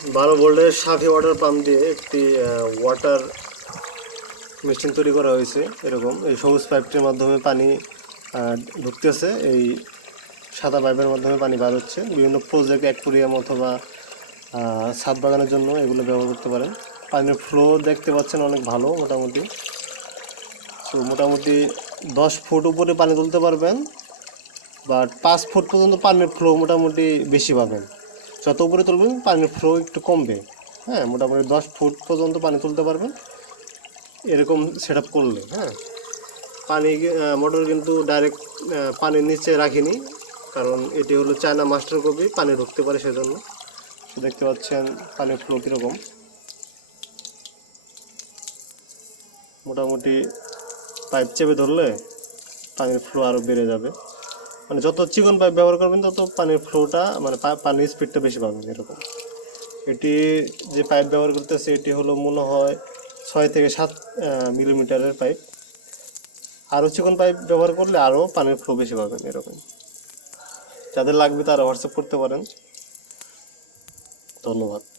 12 ভোল্টের সাফি water pump দিয়ে একটি ওয়াটার মেশিন তৈরি করা হয়েছে। এরকম এই সবুজ পাইপটির মাধ্যমে পানি ঢুকতেছে, এই সাদা পাইপের মাধ্যমে পানি বার হচ্ছে। বিভিন্ন প্রজেক্ট, অ্যাকুয়ারিয়াম অথবা ছাদ বাগানের জন্য এগুলো ব্যবহার করতে পারেন। পানির ফ্লো দেখতে পাচ্ছেন অনেক ভালো, মোটামুটি। তো মোটামুটি 10 ফুট উপরে পানি তুলতে পারবেন, বাট 5 ফুট পর্যন্ত পানির ফ্লো মোটামুটি বেশি পাবেন। যত উপরে তুলবেন পানির ফ্লো একটু কমবে। হ্যাঁ, মোটামুটি 10 ফুট পর্যন্ত পানি তুলতে পারবেন এরকম সেট আপ করলে। হ্যাঁ, পানি মোটর কিন্তু ডাইরেক্ট পানির নিচে রাখিনি, কারণ এটি হলো চায়না মাস্টার কপি, পানি ঢুকতে পারে সেজন্য। তো দেখতে পাচ্ছেন পানির ফ্লো কীরকম। মোটামুটি পাইপ চেপে ধরলে পানির ফ্লো আরও বেড়ে যাবে। মানে যত চিকন পাইপ ব্যবহার করবেন তত পানির ফ্লোটা, মানে পানির স্পিডটা বেশি পাবেন এরকম। এটি যে পাইপ ব্যবহার করতেছে এটি হলো মনে হয় 6 থেকে 7 মিলিমিটারের পাইপ। আরও চিকন পাইপ ব্যবহার করলে আরও পানির ফ্লো বেশি পাবেন এরকম। যাদের লাগবে তারা হোয়াটসঅ্যাপ করতে পারেন। ধন্যবাদ।